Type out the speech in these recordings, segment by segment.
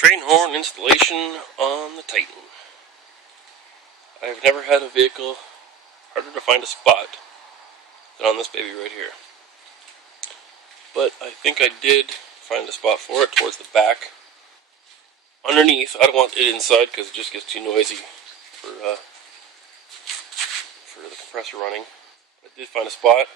Train horn installation on the Titan. I've never had a vehicle harder to find a spot than on this baby right here. But I think I did find a spot for it towards the back. Underneath, I don't want it inside because it just gets too noisy for the compressor running. I did find a spot,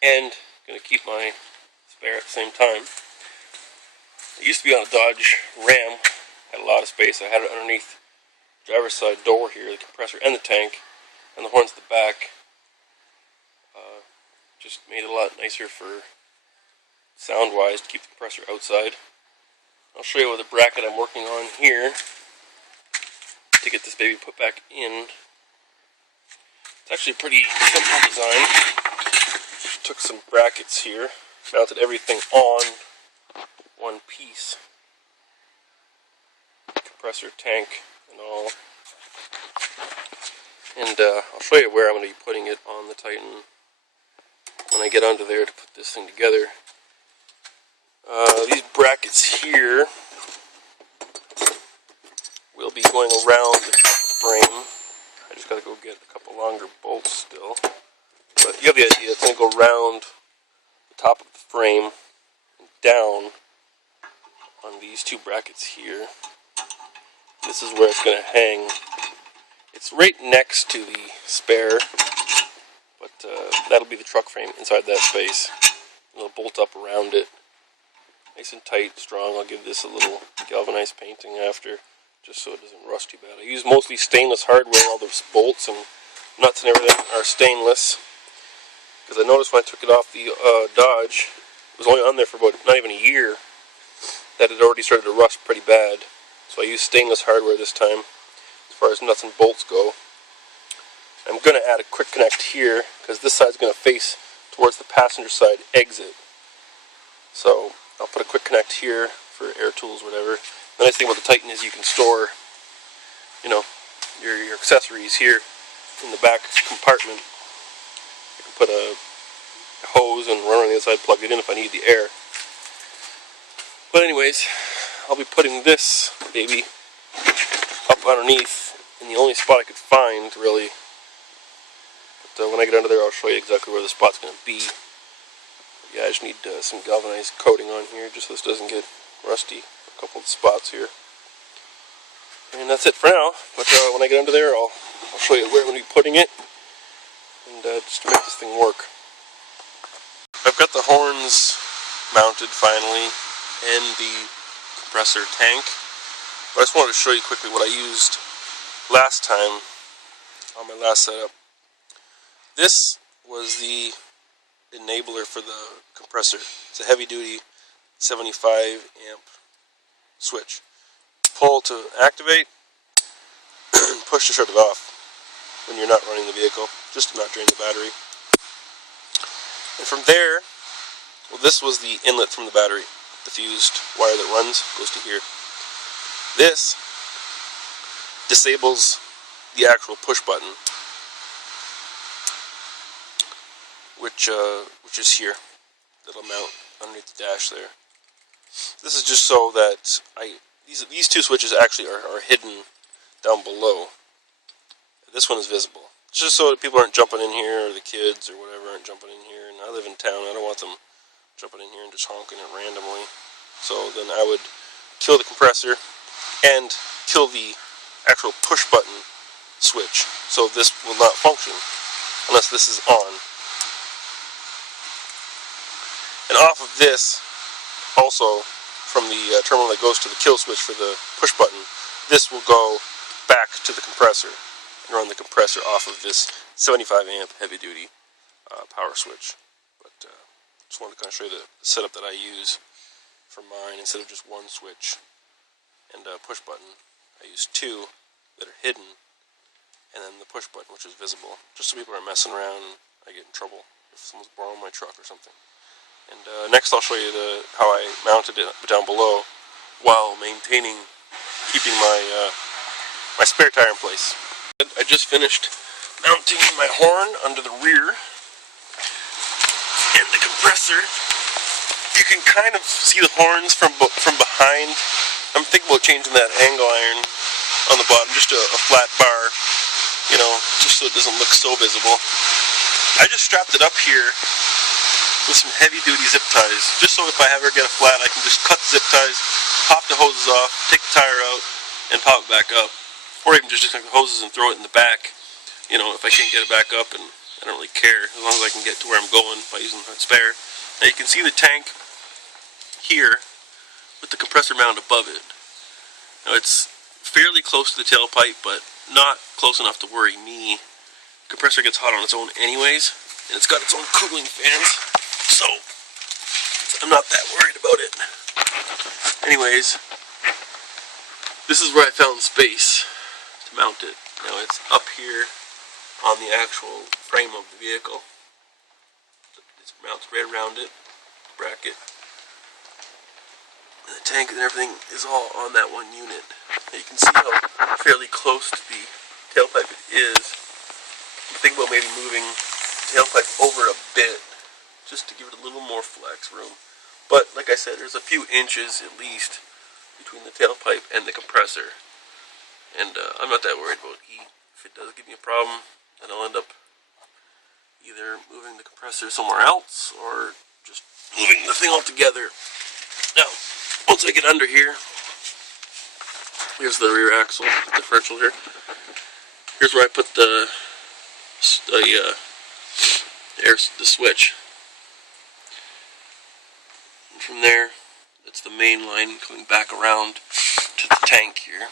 and I'm going to keep my spare at the same time. It used to be on a Dodge Ram, had a lot of space. I had it underneath the driver's side door here, the compressor and the tank, and the horns at the back. Just made it a lot nicer for sound-wise to keep the compressor outside. I'll show you with the bracket I'm working on here to get this baby put back in. It's actually a pretty simple design. Took some brackets here, mounted everything on one piece. Compressor, tank, and all. And I'll show you where I'm going to be putting it on the Titan when I get under there to put this thing together. These brackets here will be going around the frame. I just got to go get a couple longer bolts still. But you have the idea. It's going to go around the top of the frame and down on these two brackets here. This is where it's going to hang. It's right next to the spare, but that'll be the truck frame inside that space. It'll bolt up around it. Nice and tight, strong. I'll give this a little galvanized painting after, just so it doesn't rust too bad. I use mostly stainless hardware. All the bolts and nuts and everything are stainless. Because I noticed when I took it off the Dodge, it was only on there for about not even a year, that it already started to rust pretty bad. So I used stainless hardware this time, as far as nuts and bolts go. I'm going to add a quick connect here, because this side's going to face towards the passenger side exit. So I'll put a quick connect here for air tools, whatever. The nice thing about the Titan is you can store, your accessories here in the back compartment. I can put a hose and run on the inside, plug it in if I need the air. But anyways, I'll be putting this baby up underneath in the only spot I could find, really. But when I get under there, I'll show you exactly where the spot's going to be. Yeah, I just need some galvanized coating on here, just so this doesn't get rusty. A couple of spots here. And that's it for now. But when I get under there, I'll show you where I'm going to be putting it, and just to make this thing work. I've got the horns mounted finally, and the compressor tank. But I just wanted to show you quickly what I used last time on my last setup. This was the enabler for the compressor. It's a heavy duty 75 amp switch. Pull to activate, push to shut it off when you're not running the vehicle, just to not drain the battery. And from there, well, this was the inlet from the battery. The fused wire that runs goes to here. This disables the actual push button, which is here. That'll mount underneath the dash there. This is just so that these two switches actually are hidden down below. This one is visible. It's just so that people aren't jumping in here, or the kids or whatever aren't jumping in here. And I live in town. I don't want them jumping in here and just honking it randomly. So then I would kill the compressor and kill the actual push button switch. So this will not function unless this is on. And off of this, also from the terminal that goes to the kill switch for the push button, this will go back to the compressor and run the compressor off of this 75 amp heavy duty power switch. But just wanted to kind of show you the setup that I use for mine. Instead of just one switch and push button, I use two that are hidden, and then the push button, which is visible, just so people aren't messing around and I get in trouble if someone's borrowing my truck or something. And next I'll show you how I mounted it down below while keeping my spare tire in place. I just finished mounting my horn under the rear and the compressor. You can kind of see the horns from behind. I'm thinking about changing that angle iron on the bottom, just a flat bar, you know, just so it doesn't look so visible. I just strapped it up here with some heavy duty zip ties, just so if I ever get a flat, I can just cut the zip ties, pop the hoses off, take the tire out, and pop it back up. Or even just disconnect the hoses and throw it in the back, you know, if I can't get it back up, and I don't really care, as long as I can get to where I'm going by using the spare. Now you can see the tank here with the compressor mount above it. Now it's fairly close to the tailpipe, but not close enough to worry me. The compressor gets hot on its own anyways, and it's got its own cooling fans, so I'm not that worried about it. Anyways, this is where I found space to mount it. Now it's up here on the actual frame of the vehicle. It mounts right around it, bracket. And the tank and everything is all on that one unit. Now you can see how fairly close to the tailpipe it is. I'm thinking about maybe moving the tailpipe over a bit, just to give it a little more flex room. But like I said, there's a few inches at least between the tailpipe and the compressor. And I'm not that worried about heat. If it does give me a problem, then I'll end up either moving the compressor somewhere else or just moving the thing altogether. Now, once I get under here, here's the rear axle differential here. Here's where I put the switch. And from there, that's the main line coming back around to the tank here.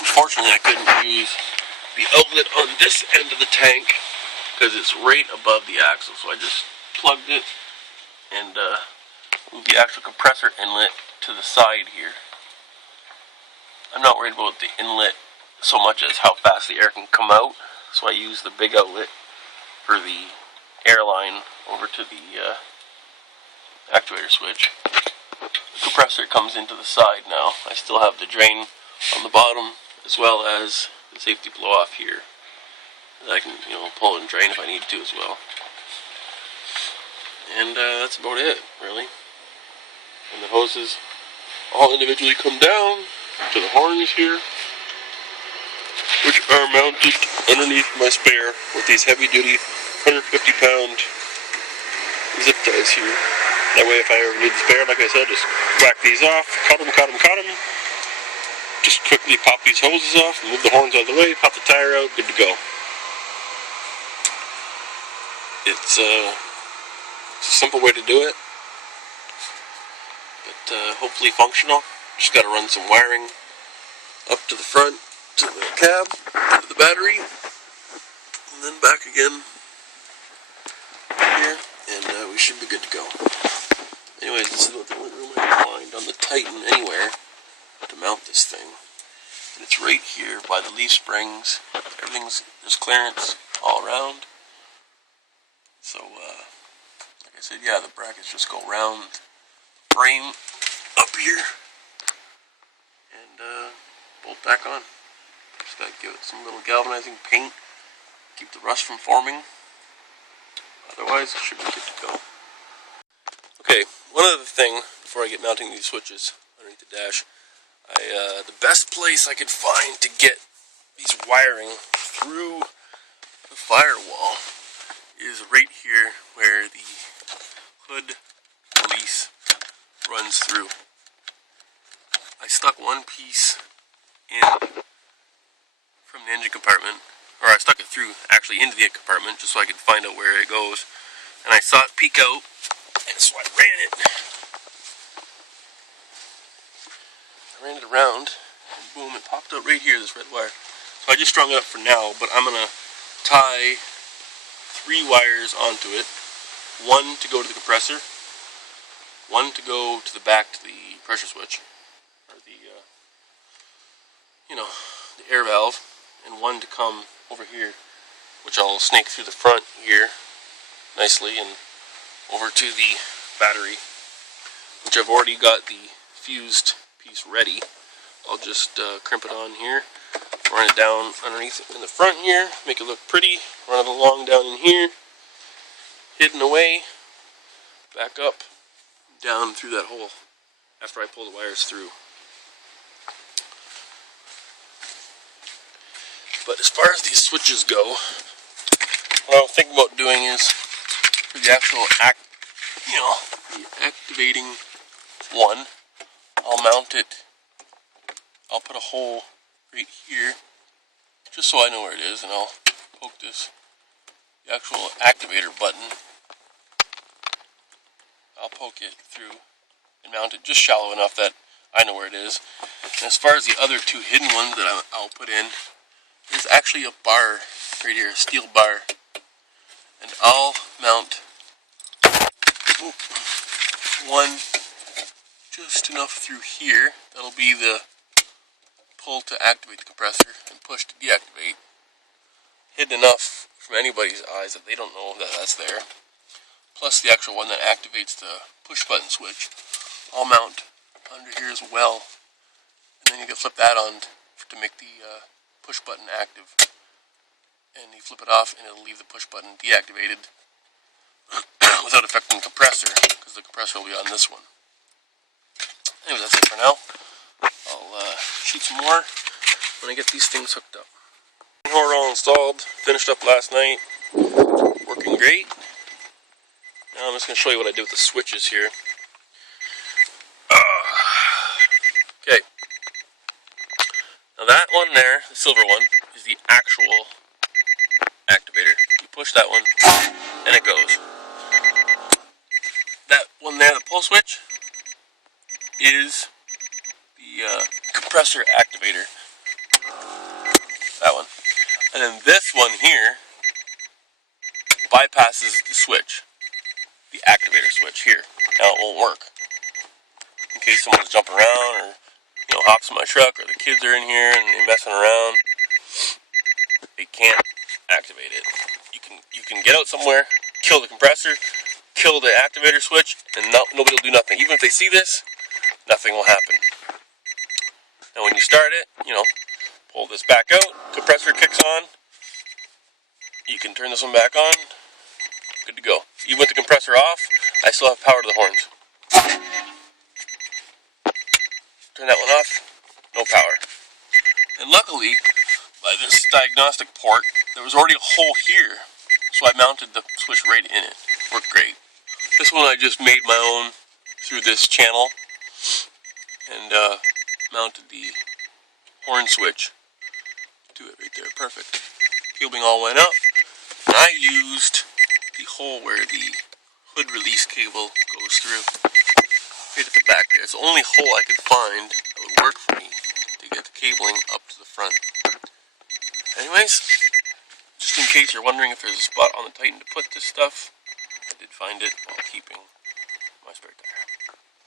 Unfortunately, I couldn't use the outlet on this end of the tank because it's right above the axle, so I just plugged it and moved the actual compressor inlet to the side here. I'm not worried about the inlet so much as how fast the air can come out, so I use the big outlet for the air line over to the actuator switch. The compressor comes into the side now. I still have the drain on the bottom as well as the safety blow off here that I can, you know, pull and drain if I need to as well. And that's about it, really. And the hoses all individually come down to the horns here, which are mounted underneath my spare with these heavy-duty 150-pound zip ties here. That way, if I ever need the spare, like I said, just whack these off, cut them. Just quickly pop these hoses off, move the horns out of the way, pop the tire out, good to go. It's a simple way to do it, but hopefully functional. Just got to run some wiring up to the front, to the cab, to the battery, and then back again here, and we should be good to go. Anyways, this is what the only room I can find on the Titan anywhere to mount this thing. And it's right here by the leaf springs. There's clearance all around. So, like I said, yeah, the brackets just go around the frame up here and bolt back on. Just gotta give it some little galvanizing paint, keep the rust from forming. Otherwise, it should be good to go. Okay, one other thing before I get mounting these switches underneath the dash. The best place I could find to get these wiring through the firewall is right here where the hood release runs through. I stuck one piece in from the engine compartment, or I stuck it through actually into the compartment just so I could find out where it goes, and I saw it peek out, and so I ran it around, and boom, it popped out right here, this red wire. So I just strung it up for now, but I'm going to tie 3 wires onto it. 1 to go to the compressor, 1 to go to the back to the pressure switch, or the, the air valve, and 1 to come over here, which I'll snake through the front here nicely and over to the battery, which I've already got the fused piece ready. I'll just crimp it on here, run it down underneath it in the front here, make it look pretty, run it along down in here, hidden away, back up, down through that whole after I pull the wires through. But as far as these switches go, what I was thinking about doing is for the actual the activating one, I'll mount it. I'll put a hole right here, just so I know where it is, and I'll poke the actual activator button. I'll poke it through and mount it just shallow enough that I know where it is. And as far as the other two hidden ones that I'll put in, there's actually a bar right here, a steel bar. And I'll mount one just enough through here. That'll be the pull to activate the compressor and push to deactivate. Hidden enough from anybody's eyes that they don't know that that's there. Plus the actual one that activates the push button switch. I'll mount under here as well. And then you can flip that on to make the push button active. And you flip it off and it'll leave the push button deactivated without affecting the compressor, because the compressor will be on this one. Anyway, that's it for now. I'll shoot some more when I get these things hooked up. We're all installed, finished up last night, working great. Now I'm just going to show you what I did with the switches here. Okay, now that one there, the silver one, is the actual activator. You push that one, and it goes. That one there, the pull switch, is the compressor activator. That one. And then this one here bypasses the switch, the activator switch here. Now it won't work. In case someone's jumping around or hops in my truck, or the kids are in here and they're messing around, they can't activate it. You can get out somewhere, kill the compressor, kill the activator switch, and nobody will do nothing. Even if they see this, nothing will happen. Now when you start it, pull this back out, compressor kicks on, you can turn this one back on, good to go. Even with the compressor off, I still have power to the horns. Turn that one off, no power. And luckily, by this diagnostic port, there was already a hole here, so I mounted the switch right in it. Worked great. This one I just made my own through this channel, and mounted the horn switch to it right there. Perfect. Cabling all went up, and I used the hole where the hood release cable goes through. Right at the back there. It's the only hole I could find that would work for me to get the cabling up to the front. Anyways, just in case you're wondering if there's a spot on the Titan to put this stuff, I did find it while keeping my spare tire.